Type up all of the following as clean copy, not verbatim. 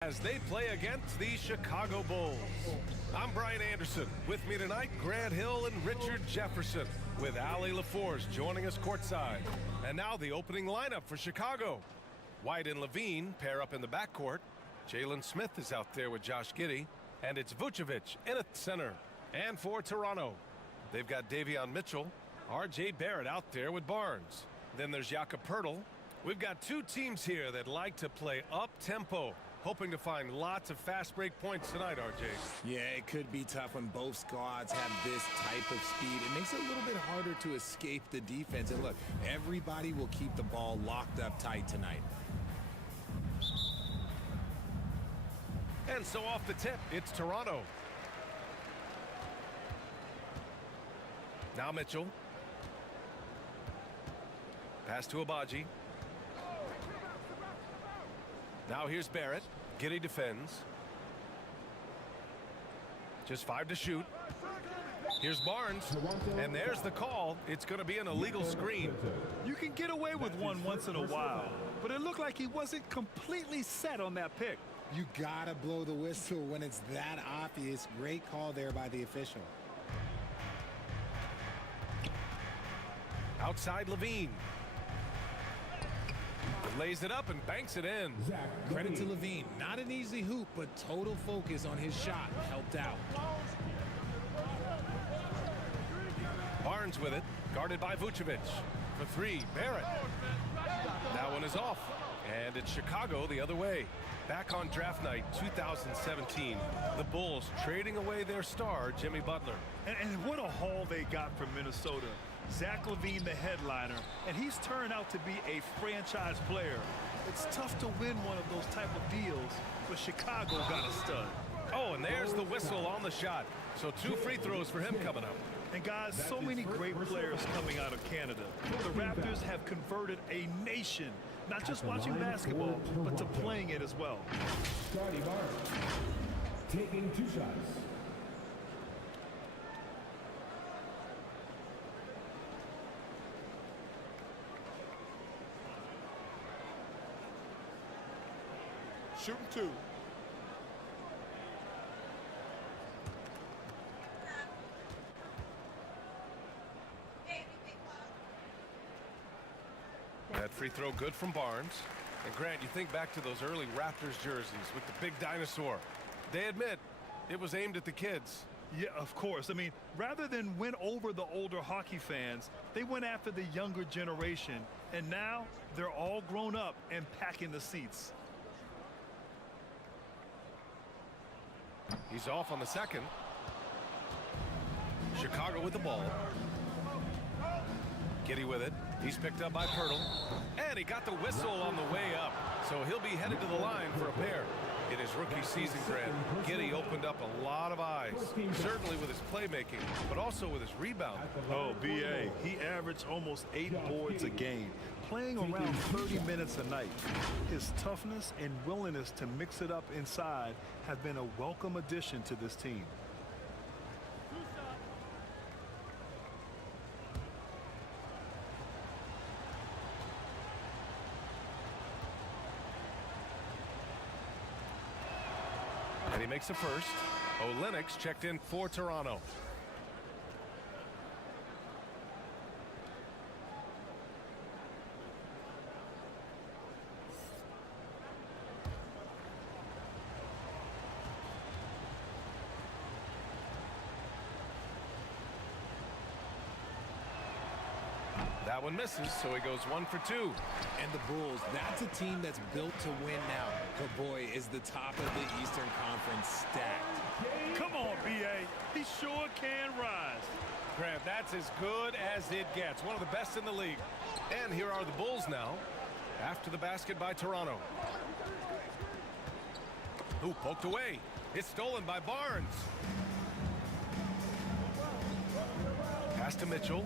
as they play against the Chicago Bulls. I'm Brian Anderson. With me tonight, Grant Hill and Richard Jefferson, with Allie LaForce joining us courtside. And now the opening lineup for Chicago. White and Levine pair up in the backcourt. Jalen Smith is out there with Josh Giddey. And it's Vucevic in at center. And for Toronto, they've got Davion Mitchell, R.J. Barrett out there with Barnes. Then there's Jakob Poeltl. We've got two teams here that like to play up-tempo, hoping to find lots of fast break points tonight, RJ. Yeah, it could be tough when both squads have this type of speed. It makes it a little bit harder to escape the defense. And look, everybody will keep the ball locked up tight tonight. And so off the tip, it's Toronto. Now Mitchell. Pass to Abaji. Now here's Barrett. Giddey defends. Just 5 to shoot. Here's Barnes. And there's the call. It's going to be an illegal screen. You can get away with one once in a while, but it looked like he wasn't completely set on that pick. You gotta blow the whistle when it's that obvious. Great call there by the official. Outside Levine. Lays it up and banks it in. Credit to Levine. Not an easy hoop, but total focus on his shot helped out. Barnes with it, guarded by Vucevic. For 3, Barrett. That one is off. And it's Chicago the other way. Back on draft night 2017, the Bulls trading away their star, Jimmy Butler. And what a haul they got from Minnesota. Zach LaVine, the headliner, and he's turned out to be a franchise player. It's tough to win one of those type of deals, but Chicago got a stud. Oh, and there's the whistle on the shot. So 2 free throws for him coming up. And guys, so many great players coming out of Canada. The Raptors have converted a nation, not just watching basketball, but to playing it as well. Scotty Barnes taking 2 shots. Shooting 2. That free throw good from Barnes. And Grant, you think back to those early Raptors jerseys with the big dinosaur. They admit it was aimed at the kids. Yeah, of course. I mean, rather than win over the older hockey fans, they went after the younger generation. And now they're all grown up and packing the seats. He's off on the second. Chicago with the ball. Giddey with it. He's picked up by Poeltl. And he got the whistle on the way up. So he'll be headed to the line for a pair. In his rookie season, Grant, Giddey opened up a lot of eyes. Certainly with his playmaking, but also with his rebound. Oh, B.A., he averaged almost 8 boards a game, playing around 30 minutes a night. His toughness and willingness to mix it up inside have been a welcome addition to this team. And he makes a first. Olynyk checked in for Toronto. That one misses, so he goes 1 for 2. And the Bulls, that's a team that's built to win now. But boy, is the top of the Eastern Conference stacked. Come on, B.A., he sure can rise. Grant, that's as good as it gets. One of the best in the league. And here are the Bulls now, after the basket by Toronto. Who poked away. It's stolen by Barnes. Pass to Mitchell.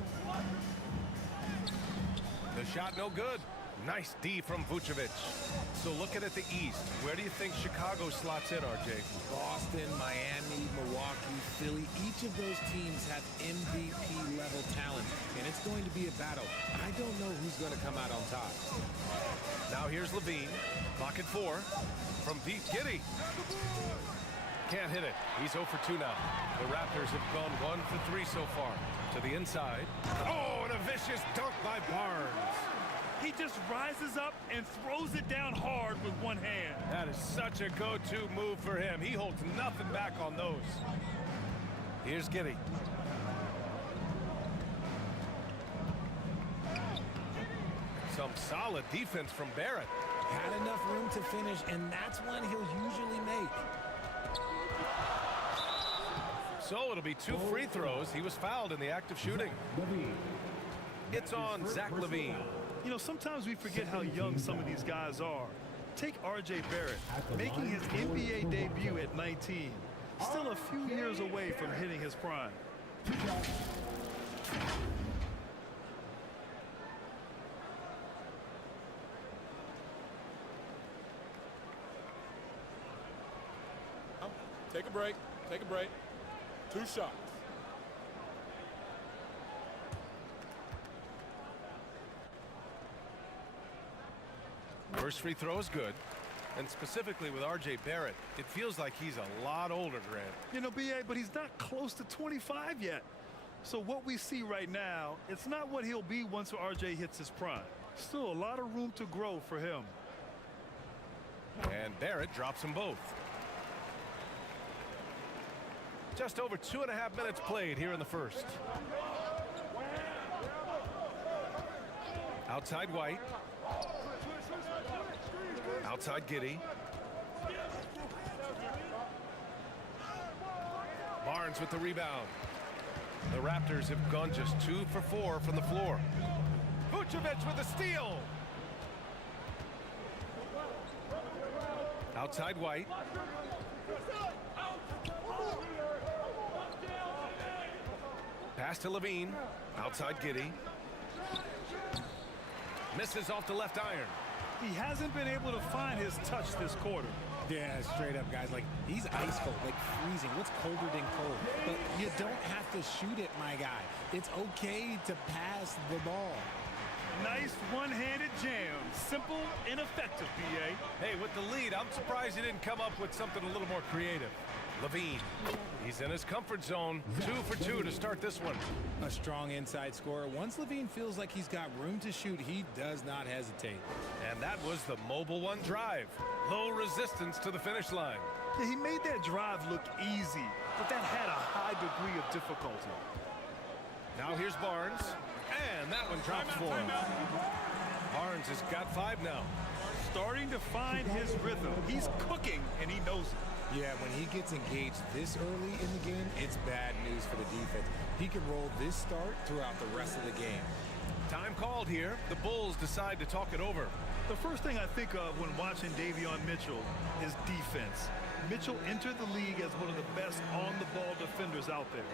The shot no good. Nice D from Vucevic. So looking at the East, where do you think Chicago slots in, RJ? Boston, Miami, Milwaukee, Philly, each of those teams have MVP-level talent, and it's going to be a battle. I don't know who's going to come out on top. Now here's Levine. Pocket 4 from deep. Giddey. Can't hit it. He's 0 for 2 now. The Raptors have gone 1 for 3 so far. To the inside. Oh, and a vicious dunk by Barnes. He just rises up and throws it down hard with one hand. That is such a go-to move for him. He holds nothing back on those. Here's Giddey. Some solid defense from Barrett. Had enough room to finish, and that's one he'll usually make. So it'll be 2 free throws. He was fouled in the act of shooting. It's on Zach LaVine. You know, sometimes we forget how young some of these guys are. Take R.J. Barrett, making his NBA debut at 19. Still a few years away from hitting his prime. Take a break. Take a break. 2 shots. First free throw is good. And specifically with R.J. Barrett, it feels like he's a lot older, Grant. You know, B.A., but he's not close to 25 yet. So what we see right now, it's not what he'll be once R.J. hits his prime. Still a lot of room to grow for him. And Barrett drops them both. Just over 2.5 minutes played here in the first. Outside White. Outside Giddey. Barnes with the rebound. The Raptors have gone just 2 for 4 from the floor. Vucevic with a steal. Outside White. Pass to Levine. Outside Giddey. Misses off the left iron. He hasn't been able to find his touch this quarter. Yeah, straight up, guys. Like, he's ice cold, like freezing. What's colder than cold? But you don't have to shoot it, my guy. It's okay to pass the ball. Nice one-handed jam. Simple and effective, B.A. Hey, with the lead, I'm surprised he didn't come up with something a little more creative. Levine, he's in his comfort zone. 2 for 2 to start this one. A strong inside scorer. Once Levine feels like he's got room to shoot, he does not hesitate. And that was the Mobile One drive. Low resistance to the finish line. Yeah, he made that drive look easy, but that had a high degree of difficulty. Now here's Barnes. And that one drops for him. Barnes has got 5 now. Starting to find his rhythm. He's cooking, and he knows it. Yeah, when he gets engaged this early in the game, it's bad news for the defense. He can roll this start throughout the rest of the game. Time called here. The Bulls decide to talk it over. The first thing I think of when watching Davion Mitchell is defense. Mitchell entered the league as one of the best on-the-ball defenders out there.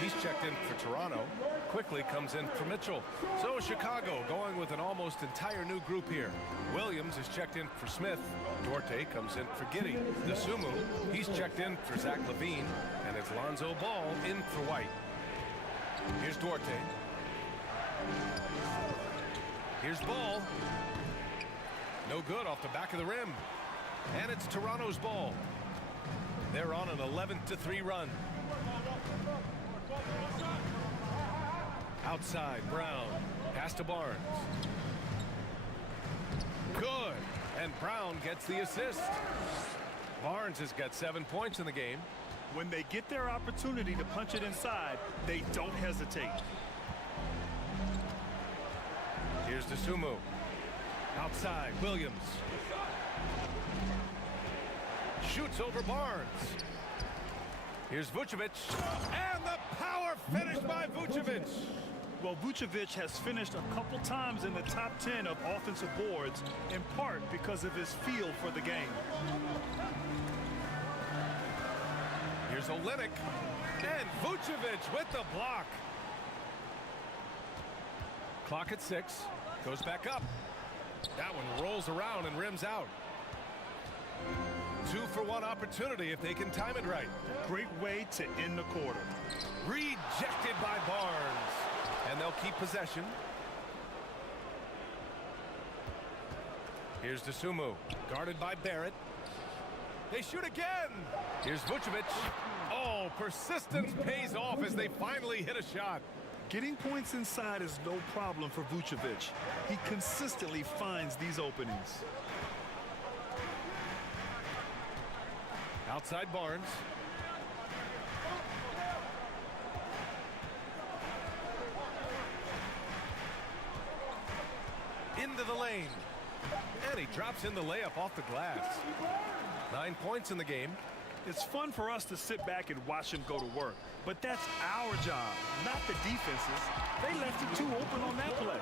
He's checked in for Toronto. Quickly comes in for Mitchell. So Chicago going with an almost entire new group here. Williams is checked in for Smith. Duarte comes in for Giddey. Nasumu, he's checked in for Zach LaVine. And it's Lonzo Ball in for White. Here's Duarte. Here's Ball. No good off the back of the rim. And it's Toronto's ball. They're on an 11-3 run. Outside, Brown. Pass to Barnes. Good. And Brown gets the assist. Barnes has got 7 points in the game. When they get their opportunity to punch it inside, they don't hesitate. Here's DeSumo. Outside, Williams. Shoots over Barnes. Here's Vucevic. And the power finish by Vucevic. Well, Vucevic has finished a couple times in the top 10 of offensive boards, in part because of his feel for the game. Here's Olynyk. And Vucevic with the block. Clock at 6. Goes back up. That one rolls around and rims out. 2-for-1 opportunity if they can time it right. Great way to end the quarter. Rejected by Barnes. And they'll keep possession. Here's DeSumo. Guarded by Barrett. They shoot again. Here's Vucevic. Oh, persistence pays off as they finally hit a shot. Getting points inside is no problem for Vucevic. He consistently finds these openings. Outside Barnes. Into the lane. And he drops in the layup off the glass. 9 points in the game. It's fun for us to sit back and watch him go to work. But that's our job, not the defense's. They left it too open on that play.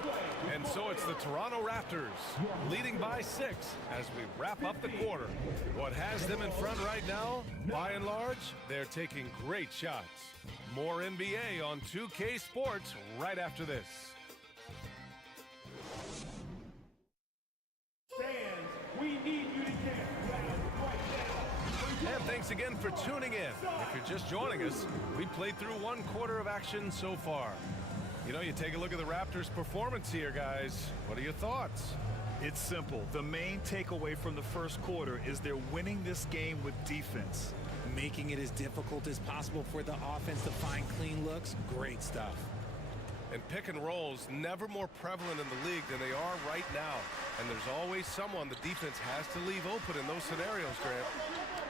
And so it's the Toronto Raptors leading by 6 as we wrap up the quarter. What has them in front right now? By and large, they're taking great shots. More NBA on 2K Sports right after this. We need you to get down right now. And thanks again for tuning in. If you're just joining us, we played through 1 quarter of action so far. You know, you take a look at the Raptors' performance here, guys. What are your thoughts? It's simple. The main takeaway from the first quarter is they're winning this game with defense. Making it as difficult as possible for the offense to find clean looks. Great stuff. And pick and rolls never more prevalent in the league than they are right now. And there's always someone the defense has to leave open in those scenarios, Grant.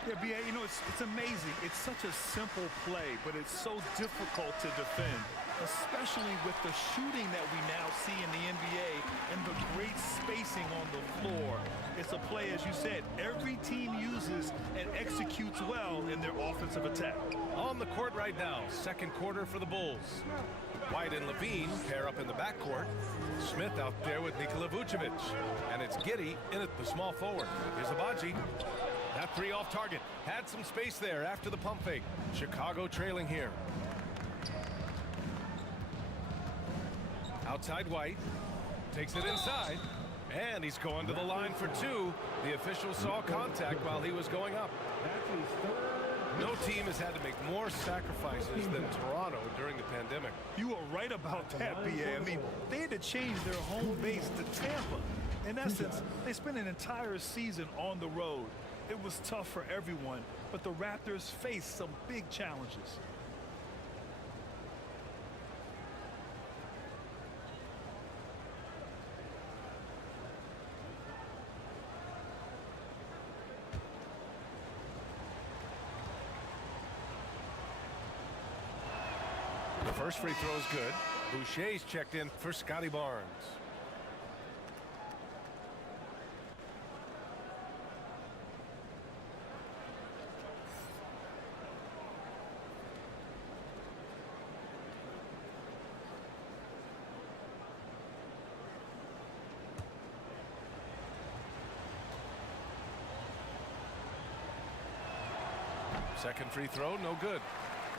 Yeah, B.A., you know, it's amazing. It's such a simple play, but it's so difficult to defend, especially with the shooting that we now see in the NBA and the great spacing on the floor. It's a play, as you said, every team uses and executes well in their offensive attack. On the court right now, second quarter for the Bulls. White and Levine pair up in the backcourt. Smith out there with Nikola Vucevic. And it's Giddey in at the small forward. Here's Abaji. That 3 off target. Had some space there after the pump fake. Chicago trailing here. Outside White. Takes it inside. And he's going to the line for 2. The official saw contact while he was going up. That's his third. No team has had to make more sacrifices than Toronto during the pandemic. You are right about that, B.A. I mean, they had to change their home base to Tampa. In essence, they spent an entire season on the road. It was tough for everyone, but the Raptors faced some big challenges. The first free throw is good. Boucher's checked in for Scotty Barnes. Second free throw, no good.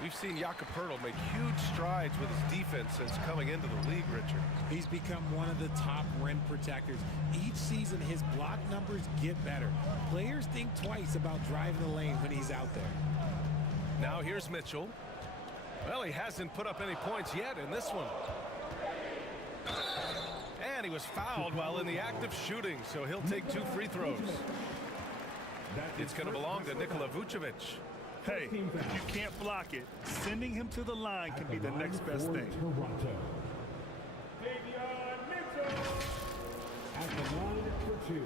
We've seen Jakob Poeltl make huge strides with his defense since coming into the league, Richard. He's become one of the top rim protectors. Each season, his block numbers get better. Players think twice about driving the lane when he's out there. Now here's Mitchell. Well, he hasn't put up any points yet in this one. And he was fouled while in the act of shooting, so he'll take 2 free throws. It's going to belong to Nikola Vucevic. Hey, if you can't block it, sending him to the line can be the next best thing. At the line for 2.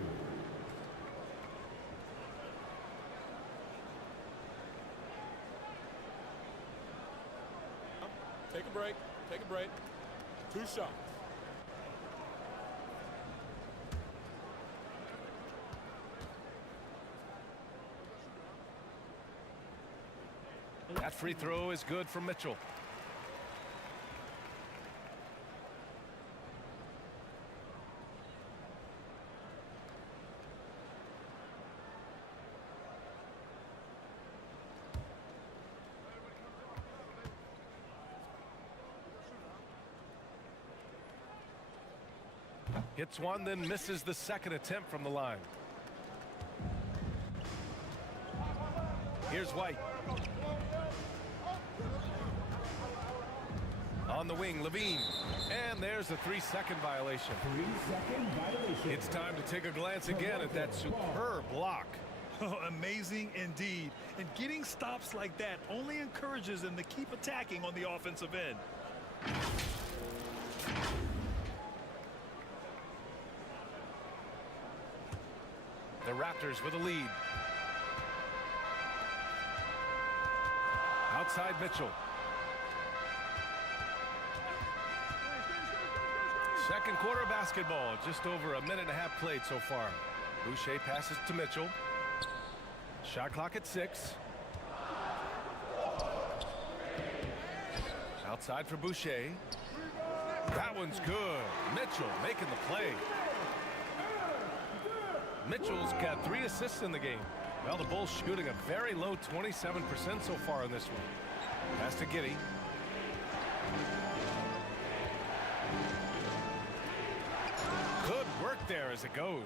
Take a break. Take a break. 2 shots. That free throw is good for Mitchell. Hits one, then misses the second attempt from the line. Here's White. On the wing, Levine. And there's a 3-second violation. 3-second violation. It's time to take a glance again at that superb block. Oh, amazing indeed. And getting stops like that only encourages them to keep attacking on the offensive end. The Raptors with a lead. Outside Mitchell. Second quarter basketball. Just over a minute and a half played so far. Boucher passes to Mitchell. Shot clock at 6. Outside for Boucher. That one's good. Mitchell making the play. Mitchell's got 3 assists in the game. Well, the Bulls shooting a very low 27% so far in this one. Pass to Giddey. Good work there as it goes.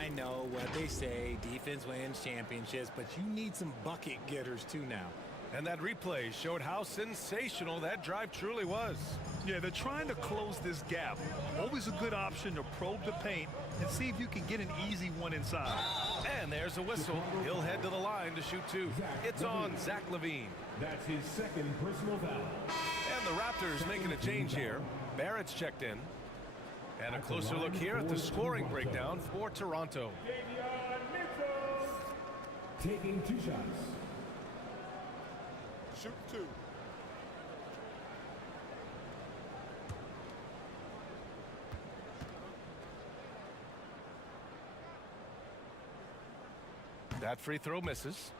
I know what they say, defense wins championships, but you need some bucket getters too now. And that replay showed how sensational that drive truly was. Yeah, they're trying to close this gap. Always a good option to probe the paint and see if you can get an easy one inside. And there's a whistle. He'll head to the line to shoot 2. It's on Zach LaVine. That's his second personal foul. And the Raptors making a change here. Barrett's checked in. And a closer look here at the scoring breakdown for Toronto. Taking 2 shots. Shoot 2. That free throw misses.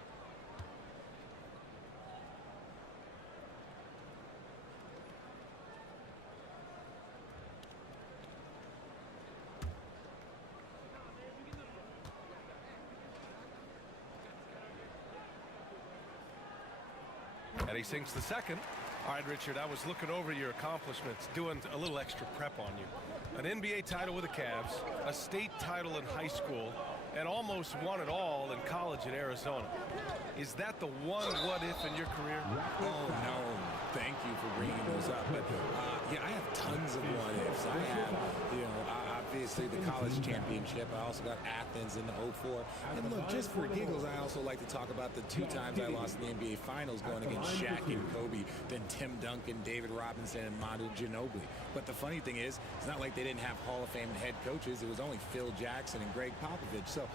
And he sinks the second. All right, Richard, I was looking over your accomplishments, doing a little extra prep on you. An NBA title with the Cavs, a state title in high school, and almost won it all in college at Arizona. Is that the one what-if in your career? Oh, no. Thank you for bringing those up. But, yeah, I have tons of what-ifs. I have, obviously the college championship. I also got Athens in the 04. And look, just for giggles, I also like to talk about the 2 times I lost in the NBA Finals going against Shaq and Kobe, then Tim Duncan, David Robinson, and Manu Ginobili. But the funny thing is, it's not like they didn't have Hall of Fame head coaches. It was only Phil Jackson and Greg Popovich. So,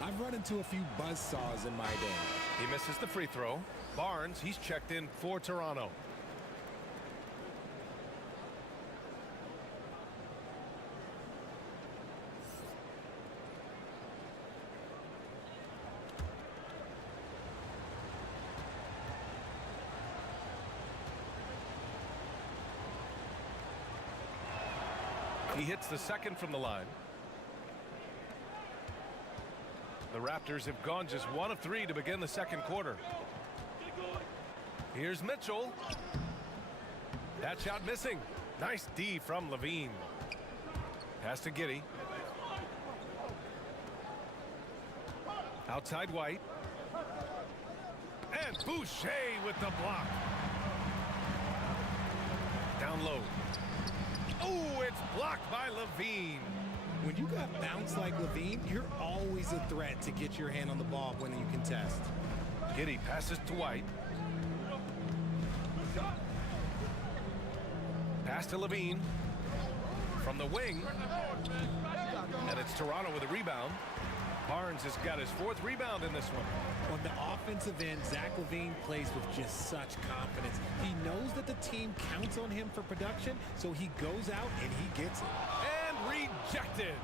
I've run into a few buzzsaws in my day. He misses the free throw. Barnes, he's checked in for Toronto. He hits the second from the line. The Raptors have gone just 1 of 3 to begin the second quarter. Here's Mitchell. That shot missing. Nice D from LaVine. Pass to Giddey. Outside White. And Boucher with the block. Down low. Oh, it's blocked by LaVine. When you got bounce like Levine, you're always a threat to get your hand on the ball when you contest. Giddey passes to White. Pass to Levine. From the wing. And it's Toronto with a rebound. Barnes has got his 4th rebound in this one. On the offensive end, Zach LaVine plays with just such confidence. He knows that the team counts on him for production, so he goes out and he gets it. And rejected.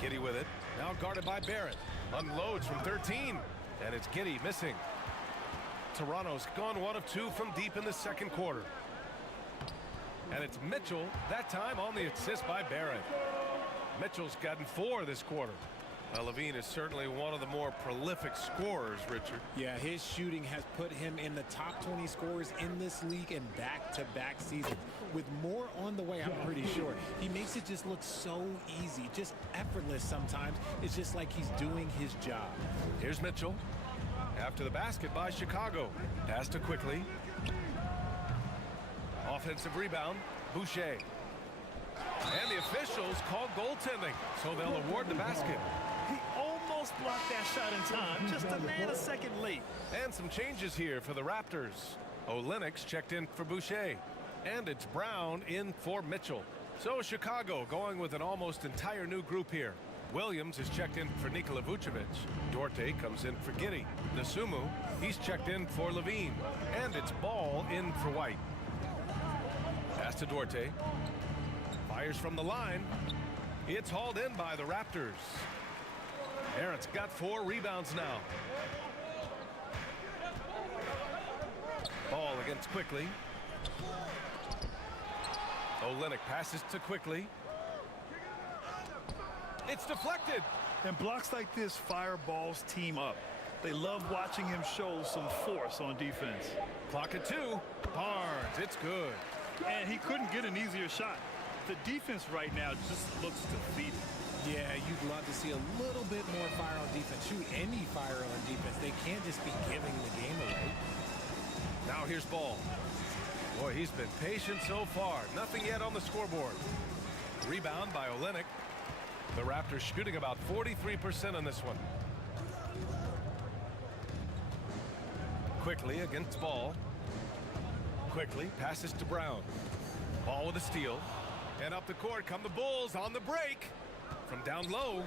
Giddey with it. Now guarded by Barrett. Unloads from 13. And it's Giddey missing. Toronto's gone 1 of 2 from deep in the second quarter. And it's Mitchell, that time on the assist by Barrett. Mitchell's gotten 4 this quarter. Levine is certainly one of the more prolific scorers, Richard. Yeah, his shooting has put him in the top 20 scorers in this league in back-to-back seasons. With more on the way, I'm pretty sure. He makes it just look so easy, just effortless sometimes. It's just like he's doing his job. Here's Mitchell. After the basket by Chicago. Pass to Quickly. Offensive rebound, Boucher. And the officials call goaltending, so they'll award the basket. He almost blocked that shot in time, just a nanosecond late. And some changes here for the Raptors. Olenek's checked in for Boucher. And it's Brown in for Mitchell. So Chicago going with an almost entire new group here. Williams is checked in for Nikola Vucevic. Duarte comes in for Giddey. Nasumu, he's checked in for Levine. And it's Ball in for White. Pass to Duarte. Fires from the line. It's hauled in by the Raptors. Barrett's got 4 rebounds now. Ball against Quickly. Olenek passes to Quickly. It's deflected. And blocks like this fire Ball's team up. They love watching him show some force on defense. Clock at 2. Barnes, it's good. And he couldn't get an easier shot. The defense right now just looks defeated. Yeah, you'd love to see a little bit more fire on defense. Shoot any fire on defense. They can't just be giving the game away. Now here's Ball. Boy, he's been patient so far. Nothing yet on the scoreboard. Rebound by Olenek. The Raptors shooting about 43% on this one. Quickly against Ball. Quickly passes to Brown. Ball with a steal. And up the court come the Bulls on the break. From down low.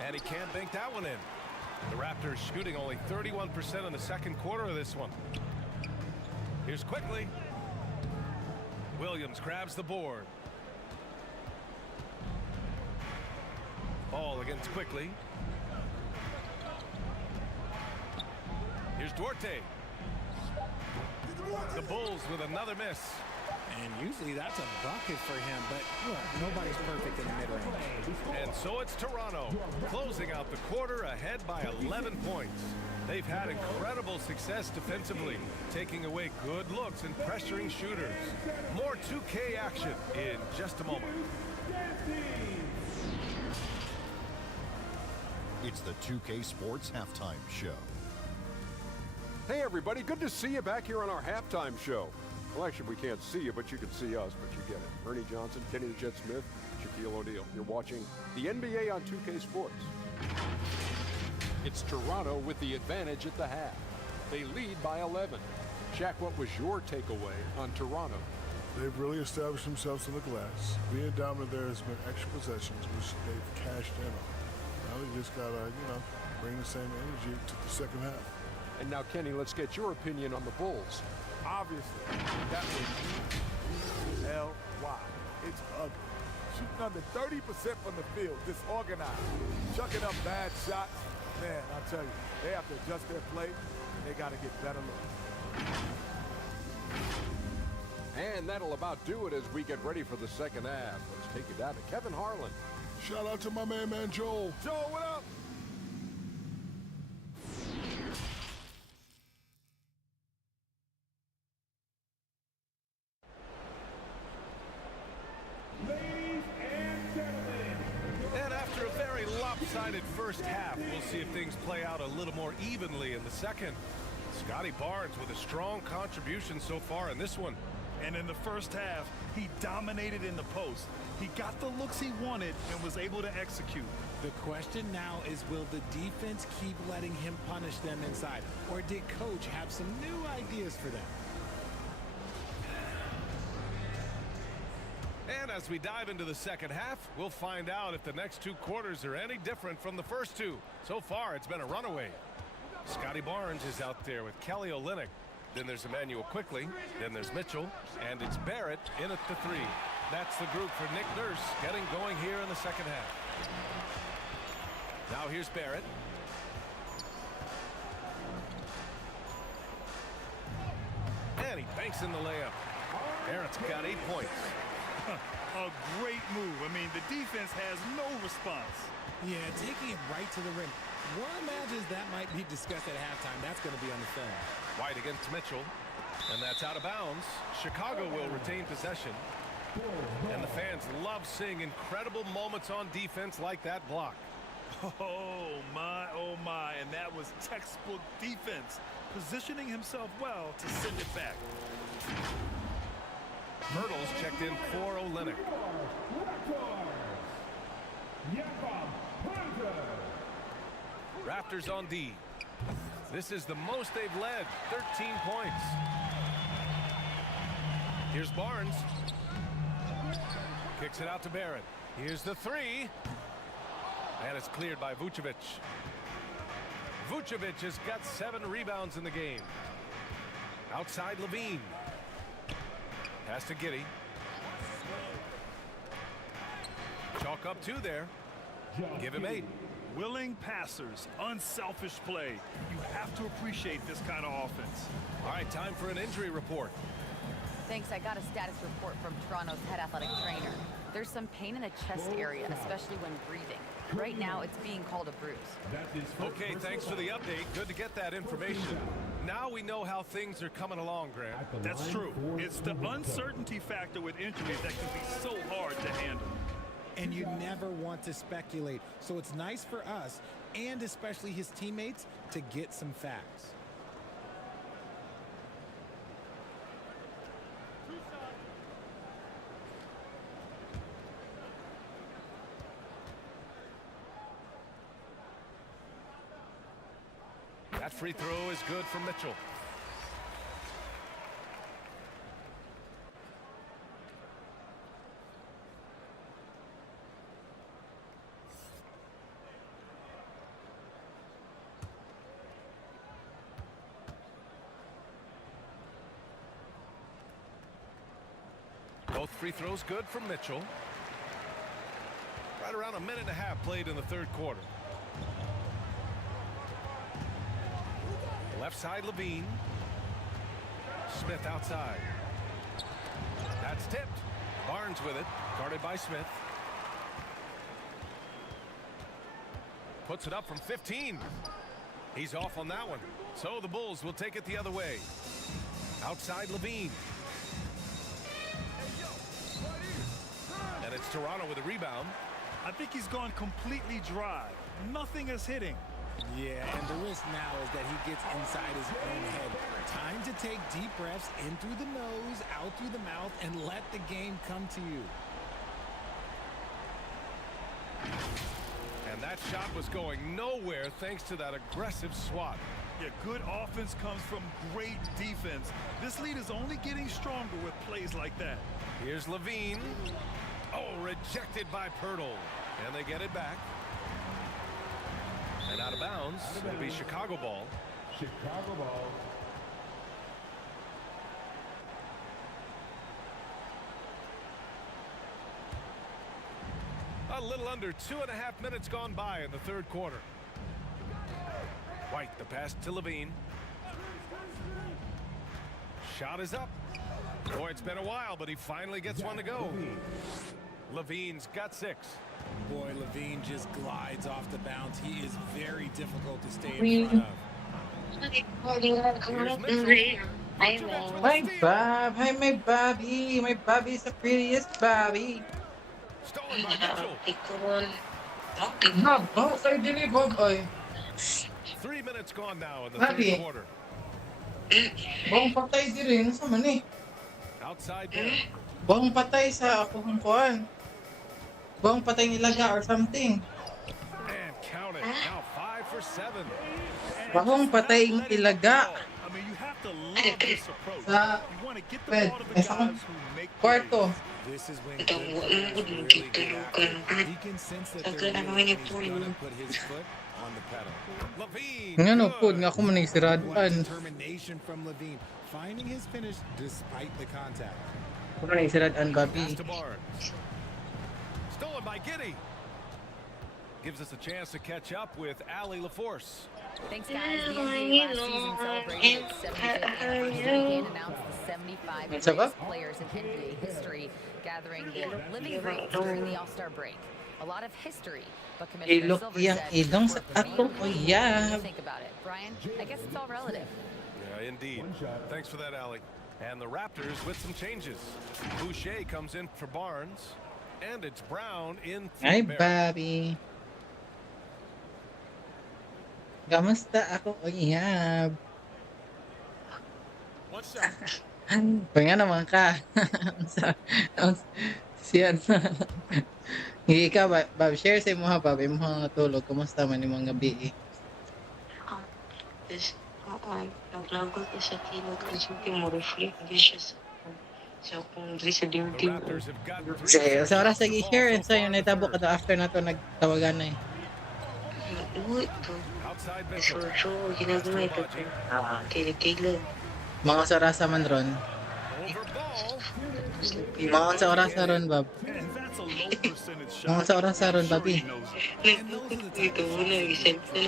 And he can't bank that one in. The Raptors shooting only 31% in the second quarter of this one. Here's Quickly. Williams grabs the board. Ball against Quickly. Here's Duarte. The Bulls with another miss. And usually that's a bucket for him, but look, nobody's perfect in the mid-range. And so it's Toronto, closing out the quarter ahead by 11 points. They've had incredible success defensively, taking away good looks and pressuring shooters. More 2K action in just a moment. It's the 2K Sports Halftime Show. Hey everybody, good to see you back here on our halftime show. Well, actually, we can't see you, but you can see us, but you get it. Ernie Johnson, Kenny the Jet Smith, Shaquille O'Neal. You're watching the NBA on 2K Sports. It's Toronto with the advantage at the half. They lead by 11. Shaq, what was your takeaway on Toronto? They've really established themselves in the glass. Being dominant there has been extra possessions, which they've cashed in on. Now they just got to, bring the same energy to the second half. And now, Kenny, let's get your opinion on the Bulls. Obviously, that was L-Y. It's ugly. Shooting under 30% from the field, disorganized. Chucking up bad shots. Man, I'll tell you, they have to adjust their play, and they got to get better looks. And that'll about do it as we get ready for the second half. Let's take it down to Kevin Harlan. Shout out to my man Joel. Joel, what up? And after a very lopsided first half, we'll see if things play out a little more evenly in the second. Scotty Barnes with a strong contribution so far in this one. And in the first half, he dominated in the post. He got the looks he wanted and was able to execute. The question now is, will the defense keep letting him punish them inside? Or did coach have some new ideas for them? And as we dive into the second half, we'll find out if the next two quarters are any different from the first two. So far, it's been a runaway. Scotty Barnes is out there with Kelly Olynyk. Then there's Emmanuel Quickly. Then there's Mitchell. And it's Barrett in at the three. That's the group for Nick Nurse getting going here in the second half. Now here's Barrett. And he banks in the layup. Barrett's got 8 points. A great move. I mean, the defense has no response. Yeah, taking it right to the rim. One imagines that might be discussed at halftime. That's going to be on the film. White against Mitchell. And that's out of bounds. Chicago will retain possession. And the fans love seeing incredible moments on defense like that block. Oh my, and that was textbook defense, positioning himself well to send it back. Hurdles checked in for Olynyk. Raptors on D. This is the most they've led, 13 points. Here's Barnes. Kicks it out to Barrett. Here's the three. And it's cleared by Vucevic. Vucevic has got 7 rebounds in the game. Outside Levine. Pass to Giddey. Chalk up 2 there. Give him 8. Willing passers, unselfish play. You have to appreciate this kind of offense. All right, time for an injury report. Thanks. I got a status report from Toronto's head athletic trainer. There's some pain in the chest area, especially when breathing. Right now, it's being called a bruise. Okay, thanks for the update. Good to get that information. Now we know how things are coming along, Grant. That's true. It's the uncertainty factor with injuries that can be so hard to handle. And you never want to speculate. So it's nice for us, and especially his teammates, to get some facts. That free throw is good for Mitchell. Both free throws good from Mitchell. Right around a minute and a half played in the third quarter. Left side Levine. Smith outside. That's tipped. Barnes with it. Guarded by Smith. Puts it up from 15. He's off on that one. So the Bulls will take it the other way. Outside Levine. And it's Toronto with a rebound. I think he's gone completely dry. Nothing is hitting. Yeah, and the risk now is that he gets inside his own head. Time to take deep breaths in through the nose, out through the mouth, and let the game come to you. And that shot was going nowhere thanks to that aggressive swat. Yeah, good offense comes from great defense. This lead is only getting stronger with plays like that. Here's Levine. Oh, rejected by Pirtle. And they get it back. And out of bounds. It'll be Chicago ball. Chicago ball. A little under 2.5 minutes gone by in the third quarter. White, the pass to Levine. Shot is up. Boy, it's been a while, but he finally gets one to go. Levine's got 6. Boy, Levine just glides off the bounce. He is very difficult to stay in front of. My Bob, hi my Bobby. My Bobby's the prettiest Bobby. Stolen by Mitchell. No, I didn't, Bob. 3 minutes gone now in the Bobby. third quarter. Bawang patay di rin. Sa man eh. Outside middle. Bawang patay sa akong kuhan. Bawang patay nilaga or something. And count it. Now 5 for 7. Bawang patay ilaga. I mean, you have to love this approach. Sa You want to get the bed. ball to the Ay, sa akong guys who make kwarto. This is when good players really get after it. He can sense that they're really, he's gonna put his foot on the pedal. Levine. Nga no, good. pod nga ako man What nagsiradan. determination from Levine, finding his finish despite the contact. Ako man nagsiradan, Pass Bobby. to Barnes. Stolen by Giddy. Gives us a chance to catch up with Allie LaForce. Thanks, guys. The NBA last season celebrated its 75th anniversary and announced the 75 What's up, greatest players in NBA history, gathering the living greats during the All-Star break. A lot of history, but Commissioner Ilok Silver iyang said, ilong sa "We're akong being uyab." Think about it, Brian. I guess it's all relative. Yeah, indeed. Thanks for that, Allie. And the Raptors with some changes. Boucher comes in for Barnes, and it's Brown in for Ay, Barrett. Bobby. Kamusta ako uyab? One shot. Kaya naman ka. Siyan. Hindi ka, Bob. Share sa mo ha, Bob. Yung mga tulog. Kumusta man yung mga gabi? Naglagot sa kilog kasi mo reflect siya sa kung diri sa The duty. Raptors have got three Sige, shots sa oras off the lagi ball share. so Sa far yun, in the naitabo third. ka after na to nagtawagan na eh. Outside Mitchell. So, ginagmay ito. Kilig-kilig. Mga sa oras man ron. Over ball. Mga sa oras na ron, Bob. And that's a low percentage shot. Mga sa oras na ron, Bobby. He knows it. Ito muna, isip ko.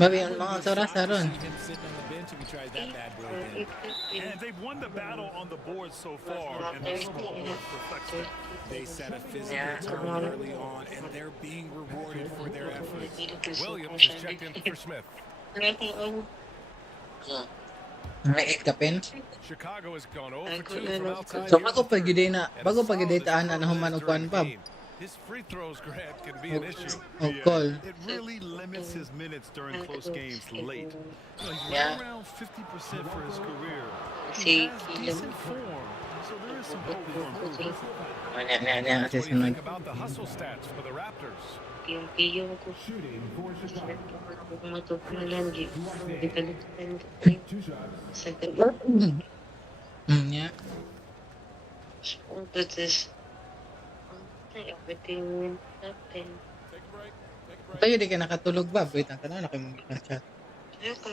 Bobby, ang mga sa oras na ron. See him sitting on the bench if he tries that bad boy again. And they've won the battle on the board so far, and the scoreboard reflects that. They set a physical tone early on, and they're being rewarded for their efforts. Williams is checked in for Smith. May kapin. Chicago has gone over 2 from outside. So, bago pa gyud na, And bago a pa gyud solid taan na performance human og during kuan, Bob. the game. His free throws, Grant, can be an issue. Og call. It really limits his minutes during close games late. You know, he's Yeah. right around 50% for his career. See, He has decent form, so there is some hope for improvement. Ano What do you susunod. think about the hustle stats for the Raptors? Yung piyo ko. Kumatok na lang. Sa ganun. Yeah. But this... Everything happen. Take a break. Take a break. Tayo di ka nakatulog, Bob. Wait, ang tanong na kayo mag-chat. Ayaw ko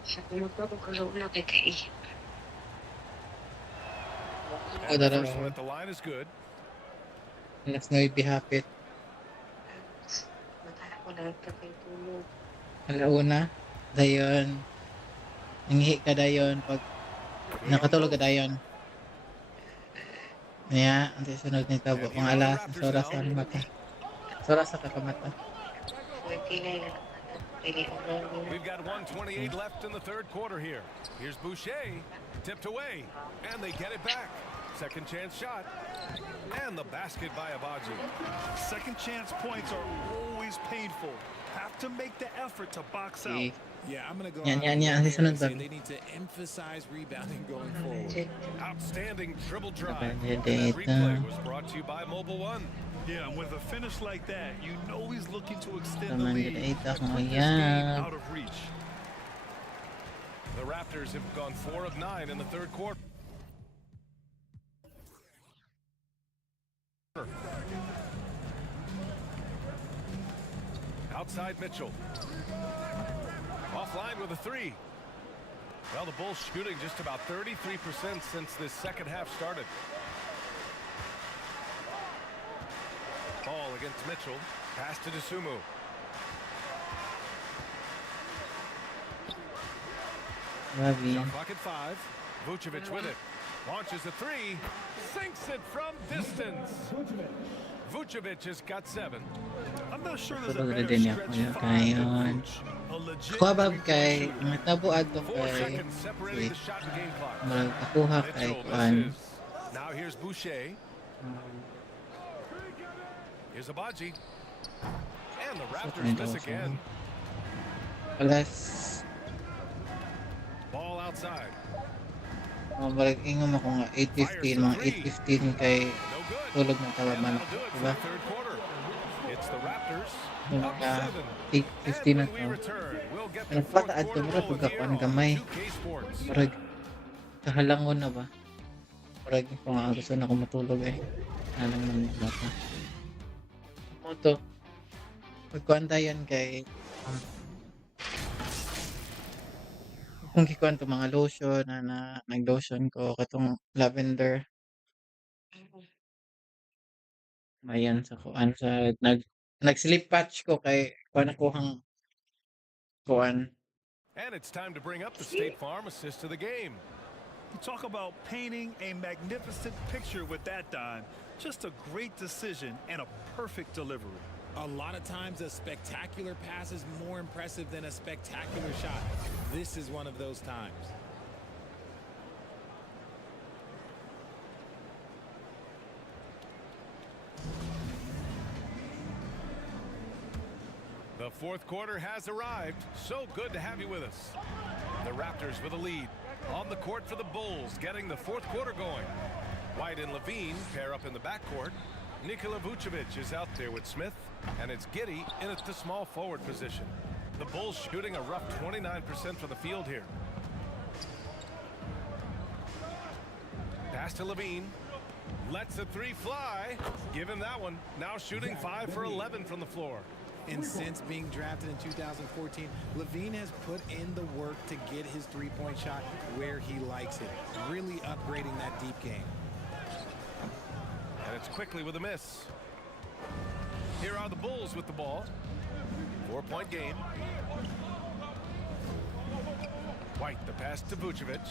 sa kumakaw ko lang na kakaisip. Oh, And the dara. first one at the line is good. Alas 9 hapit. Wala ka kay tulog. Alauna. Dayon. Nangihi ka dayon. Pag nakatulog ka dayon. Yeah, ang sunod nito. Mga alas. Sa oras sa mata. Sa oras sa kakamata. We've got 1:28 left in the third quarter here. Here's Boucher, tipped away, and they get it back. Second chance shot, and the basket by Abaji. Second chance points are always painful. Have to make the effort to box out. Okay. Yeah, I'm going to go Yan, out yan, yan. and Ang sunod, say Bob. they need to emphasize rebounding going forward. Outstanding dribble drive. Kapatid, And that ito. replay was brought to you by Mobile One. Yeah, and with a finish like that, you know he's looking to extend the Taman lead. dito to akong put this game uyab. out of reach. The Raptors have gone 4 of 9 in the third quarter. Outside Mitchell. Offline with a 3. Well, the Bulls shooting just about 33% since this second half started. Ball against Mitchell. Pass to Dosunmu. Bobby. Shot clock at 5. Vucevic with it. Launches a 3. Sinks it from distance. Vucevic has got 7. I'm not sure there's a Tulog na better din ako stretch yun. 5 Kayon. than Vooch. A legit Kuha Bob three-point kay, shooter. ang tabuad ko 4 kay, seconds separating the shot and game clock. magkakuha kay Mitchell Juan. misses. Now here's Boucher. Here's Abaji. And the Raptors miss again. Alas outside. Marag ingon ako nga 8:15, mga 8:15 kay tulog na tawa And man that'll ako, do it for diba? the third quarter. It's the Raptors up Mga 7. 8:15 na And when we to. return, we'll get the Ano fourth pataad to quarter mura rolling here pagkakuan on gamay. 2K Sports. Marag kahalangon na ba? Marag kung gusto na ako matulog eh. Alang man bata. Mo to. Magkuan tayan kay kung gikuan to mga lotion na nag-lotion ko katong lavender. Ayan sa kuan sa nag-sleep patch ko kay kuan ako hang kuan. And it's time to bring up the State Farm assist to the game. You talk about painting a magnificent picture with that dime. Just a great decision and a perfect delivery. A lot of times a spectacular pass is more impressive than a spectacular shot. This is one of those times. The fourth quarter has arrived. So good to have you with us. The Raptors with a lead. On the court for the Bulls, getting the fourth quarter going. White and Levine pair up in the backcourt. Nikola Vucevic is out there with Smith, and it's Giddey in at the small forward position. The Bulls shooting a rough 29% from the field here. Pass to Levine. Lets the three fly. Give him that one. Now shooting 5 for 11 from the floor. And since being drafted in 2014, Levine has put in the work to get his three-point shot where he likes it, really upgrading that deep game. And it's quickly with a miss. Here are the Bulls with the ball. 4-point game. White, the pass to Vucevic,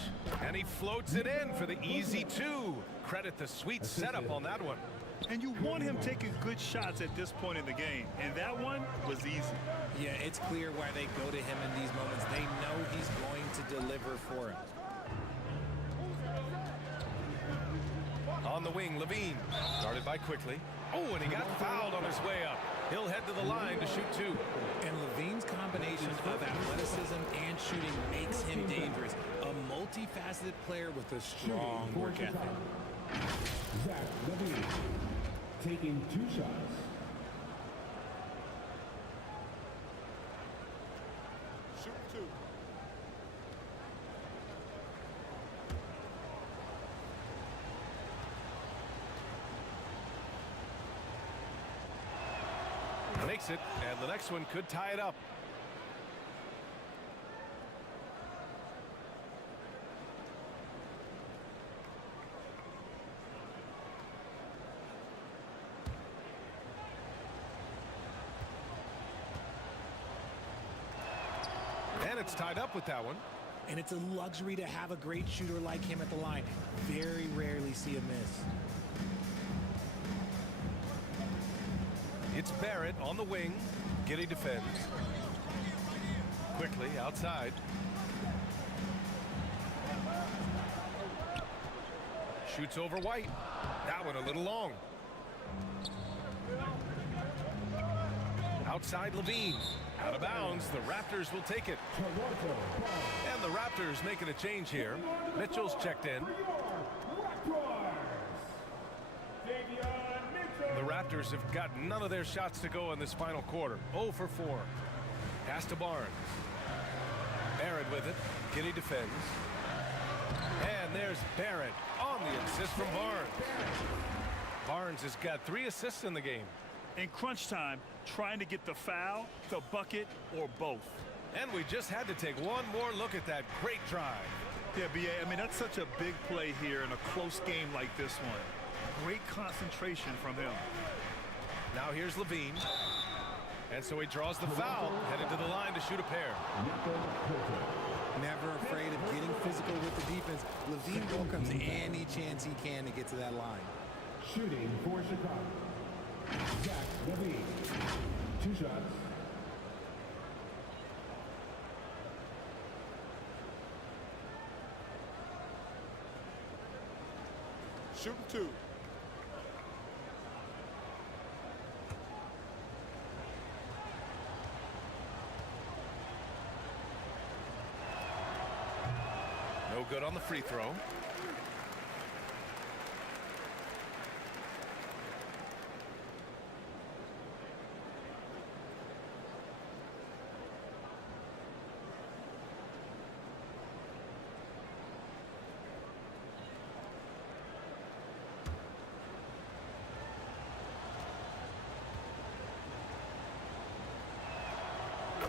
and he floats it in for the easy two. Credit the sweet setup on that one. And you want him taking good shots at this point in the game, and that one was easy. Yeah, it's clear why they go to him in these moments. They know he's going to deliver for him. On the wing, Levine, guarded by Quickly. Oh, and he got fouled on his way up. He'll head to the line to shoot two. And Levine's combination of athleticism and shooting makes him dangerous. A multifaceted player with a strong work ethic. Zach Levine taking 2 shots. Shoot 2. Makes it, and the next one could tie it up. And it's tied up with that one. And it's a luxury to have a great shooter like him at the line. Very rarely see a miss. It's Barrett on the wing. Giddey defends. Quickly outside. Shoots over White. That one a little long. Outside Levine. Out of bounds. The Raptors will take it. And the Raptors making a change here. Mitchell's checked in. The Raptors have got none of their shots to go in this final quarter. 0 for 4. Pass to Barnes. Barrett with it. Giddey defends. And there's Barrett on the assist from Barnes. Barnes has got 3 assists in the game. In crunch time, trying to get the foul, the bucket, or both. And we just had to take one more look at that great drive. Yeah, B.A., I mean, that's such a big play here in a close game like this one. Great concentration from him. Now here's Levine. And so he draws the foul, headed to the line to shoot a pair. Never afraid of getting physical with the defense. Levine welcomes any chance he can to get to that line. Shooting for Chicago. Zach Levine, 2 shots. Shoot 2. No good on the free throw.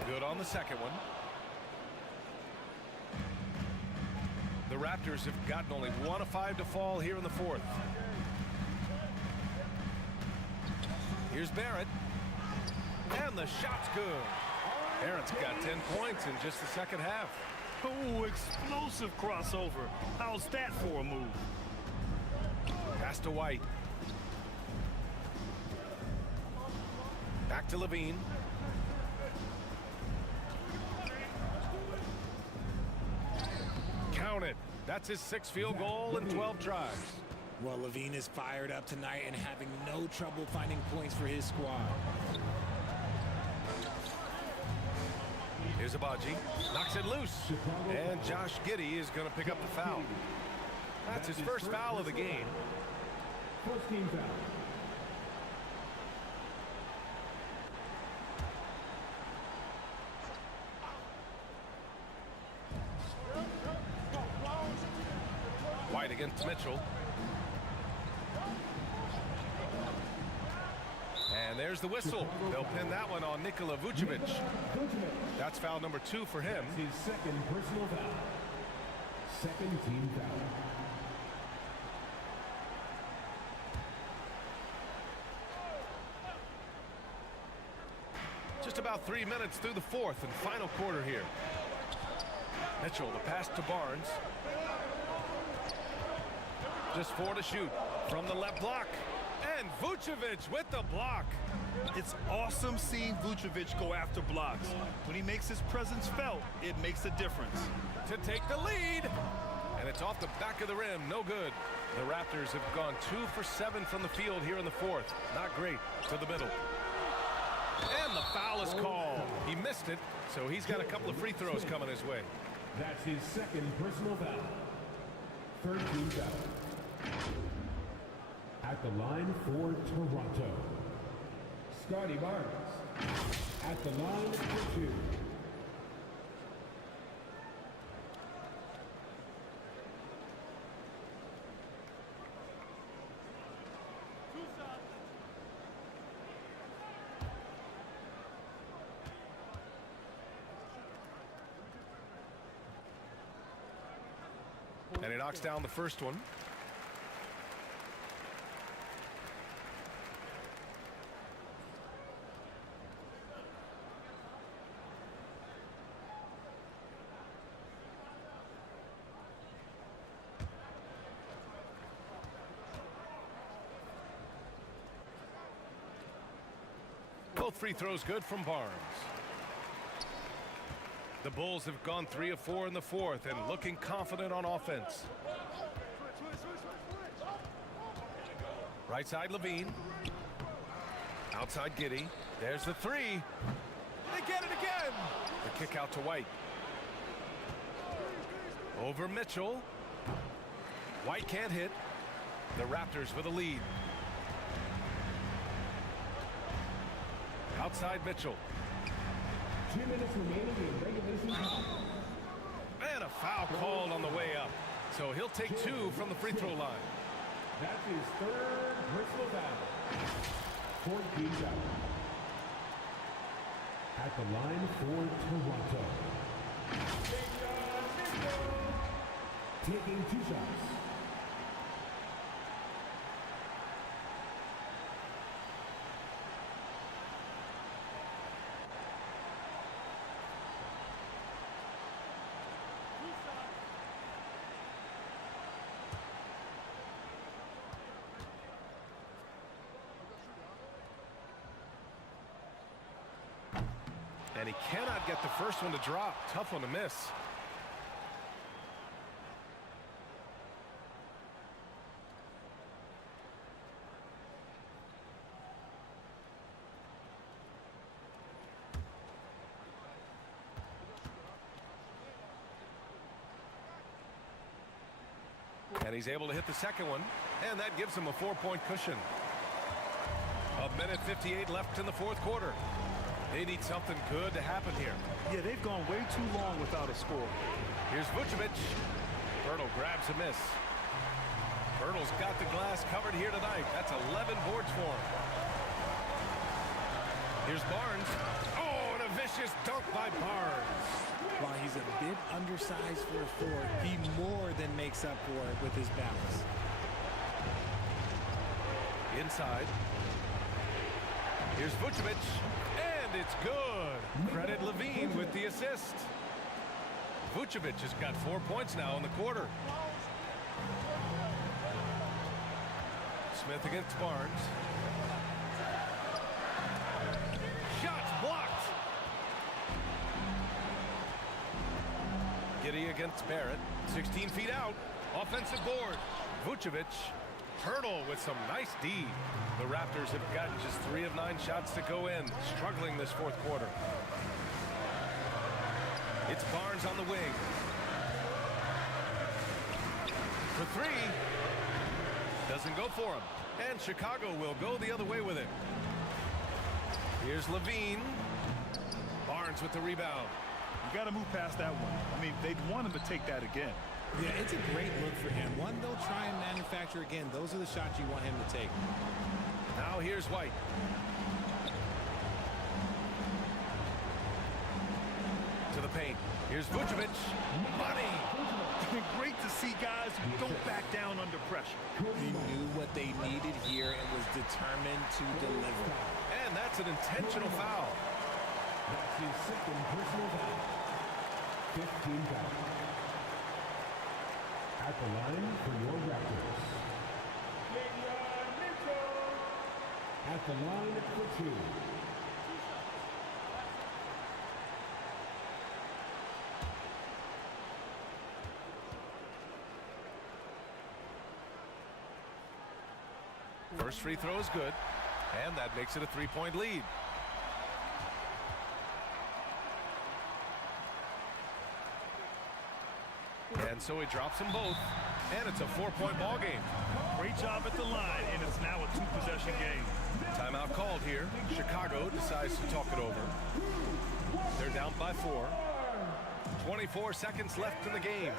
Good on the second one. The Raptors have gotten only 1 of 5 to fall here in the fourth. Here's Barrett. And the shot's good. Barrett's got 10 points in just the second half. Oh, explosive crossover. How's that for a move? Pass to White. Back to Levine. Count it. That's his 6th field goal in 12 tries. Well, Levine is fired up tonight and having no trouble finding points for his squad. Here's Abaji. Knocks it loose. And Josh Giddey is going to pick up the foul. That's his first foul of the game. First team foul. White against Mitchell. And there's the whistle. They'll pin that one on Nikola Vucevic. That's foul number 2 for him. His second personal foul. Second team foul. Just about 3 minutes through the fourth and final quarter here. Mitchell, the pass to Barnes. Just 4 to shoot from the left block. And Vucevic with the block. It's awesome seeing Vucevic go after blocks. When he makes his presence felt, it makes a difference. To take the lead. And it's off the back of the rim. No good. The Raptors have gone 2 for 7 from the field here in the fourth. Not great. To the middle. And the foul is called. He missed it, so he's got a couple of free throws coming his way. That's his second personal foul. Third team foul. At the line for Toronto, Scotty Barnes. At the line for 2. And he knocks down the first one. Both free throws good from Barnes. The Bulls have gone 3 of 4 in the fourth and looking confident on offense. Right side Levine. Outside Giddey. There's the 3. They get it again. The kick out to White. Over Mitchell. White can't hit. The Raptors with a lead. Outside Mitchell. 2 minutes remaining in regulation time. And a foul called on the way up. So he'll take 2 from the free throw line. That's his third personal foul. 14 foul. At the line for Toronto, taking 2 shots. And he cannot get the first one to drop. Tough one to miss. And he's able to hit the second one, and that gives him a 4-point cushion. A minute 58 left in the fourth quarter. They need something good to happen here. Yeah, they've gone way too long without a score. Here's Vucevic. Bertle grabs a miss. Bertle's got the glass covered here tonight. That's 11 boards for him. Here's Barnes. Oh, and a vicious dunk by Barnes. While he's a bit undersized for a forward, he more than makes up for it with his balance. Inside. Here's Vucevic, and it's good. Credit Levine with the assist. Vucevic has got 4 points now in the quarter. Smith against Barnes. Shots blocked. Giddey against Barrett. 16 feet out. Offensive board. Vucevic. Hurdle with some nice D. The Raptors have gotten just 3 of 9 shots to go in. Struggling this fourth quarter. It's Barnes on the wing. For 3. Doesn't go for him. And Chicago will go the other way with it. Here's Levine. Barnes with the rebound. You got to move past that one. I mean, they'd want him to take that again. Yeah, it's a great look for him. One they'll try and manufacture again. Those are the shots you want him to take. Now here's White. To the paint. Here's Vucevic. Money. Great to see guys who don't back down under pressure. He knew what they needed here and was determined to deliver. And that's an intentional foul. That's his second personal foul. 15 fouls. At the line for your Raptors. At the line for 2. First free throw is good, and that makes it a 3-point lead. And so he drops them both, and it's a 4-point ball game. Great job at the line, and it's now a 2-possession game. Timeout called here. Chicago decides to talk it over. They're down by 4. 24 seconds left in the game.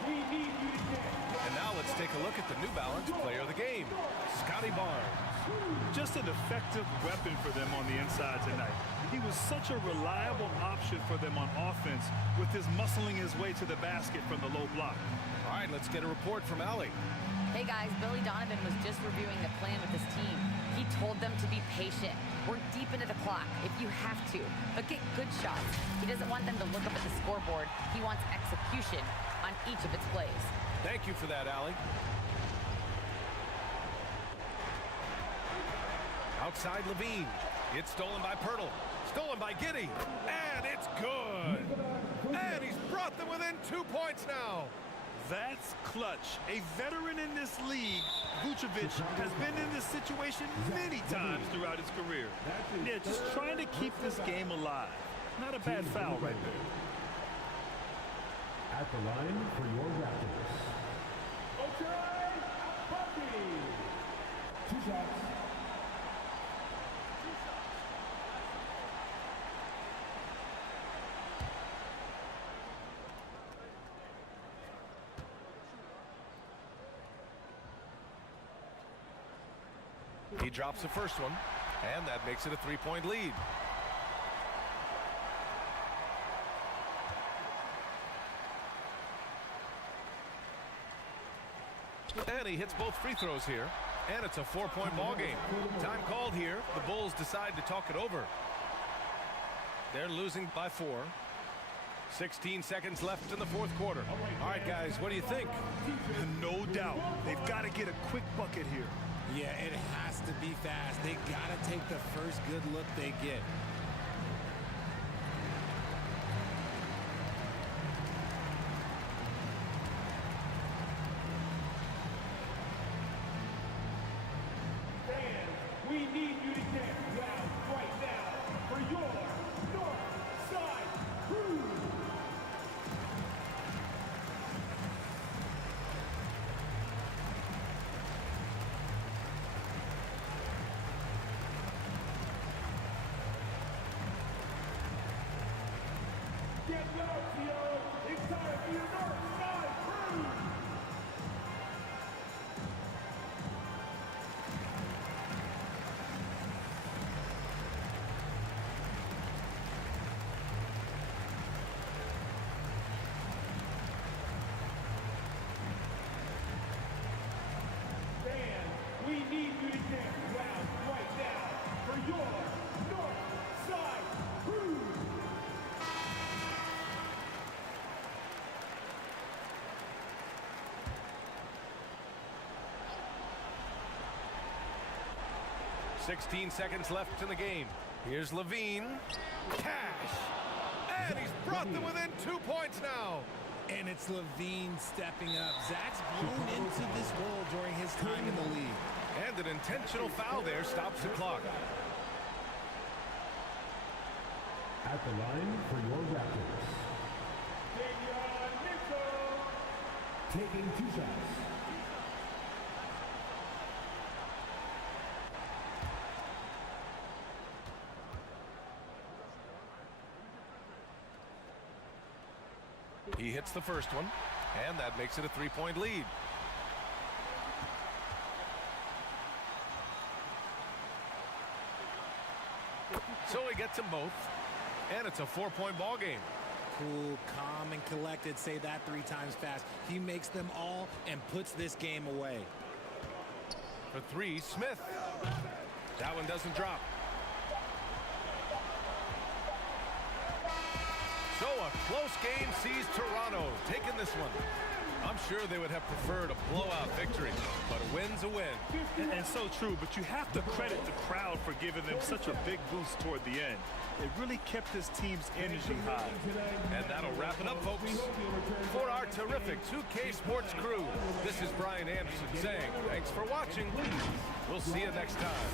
And now let's take a look at the New Balance player of the game, Scotty Barnes. Just an effective weapon for them on the inside tonight. He was such a reliable option for them on offense with his muscling his way to the basket from the low block. All right, let's get a report from Allie. Hey guys, Billy Donovan was just reviewing the plan with his team. He told them to be patient. We're deep into the clock if you have to, but get good shots. He doesn't want them to look up at the scoreboard. He wants execution on each of its plays. Thank you for that, Allie. Outside Levine. It's stolen by Pirtle. Stolen by Giddey. And it's good. And he's brought them within 2 points now. That's clutch. A veteran in this league, Vucevic has been in this situation many times throughout his career. Yeah, just trying to keep this game alive. Not a bad foul right there. At the line for your Raptors. Okay, Bucky. 2 shots. He drops the first one, and that makes it a 3-point lead. And he hits both free throws here, and it's a 4-point ball game. Time called here. The Bulls decide to talk it over. They're losing by 4. 16 seconds left in the fourth quarter. All right, guys, what do you think? No doubt. They've got to get a quick bucket here. Yeah, it has to be fast. They got to take the first good look they get. We need you to get loud right now for your North Side Crew. Get loud, Theo. It's time for your North Side Crew. We need you to get loud right now for your North Side Crew. $16 seconds left in the game. Here's Levine. Cash. And he's brought them within 2 points now. And it's Levine stepping up. Zach's grown into this role during his time in the league. And an intentional foul there stops the clock. At the line for your Raptors, taking 2 shots. He hits the first one, and that makes it a 3-point lead. So he gets them both, and it's a 4-point ball game. Cool, calm, and collected. Say that 3 times fast. He makes them all and puts this game away. For 3, Smith. That one doesn't drop. So a close game sees Toronto taking this one. I'm sure they would have preferred a blowout victory, but a win's a win. And so true, but you have to credit the crowd for giving them such a big boost toward the end. It really kept this team's energy high. And that'll wrap it up, folks. For our terrific 2K Sports crew, this is Brian Anderson saying thanks for watching. We'll see you next time.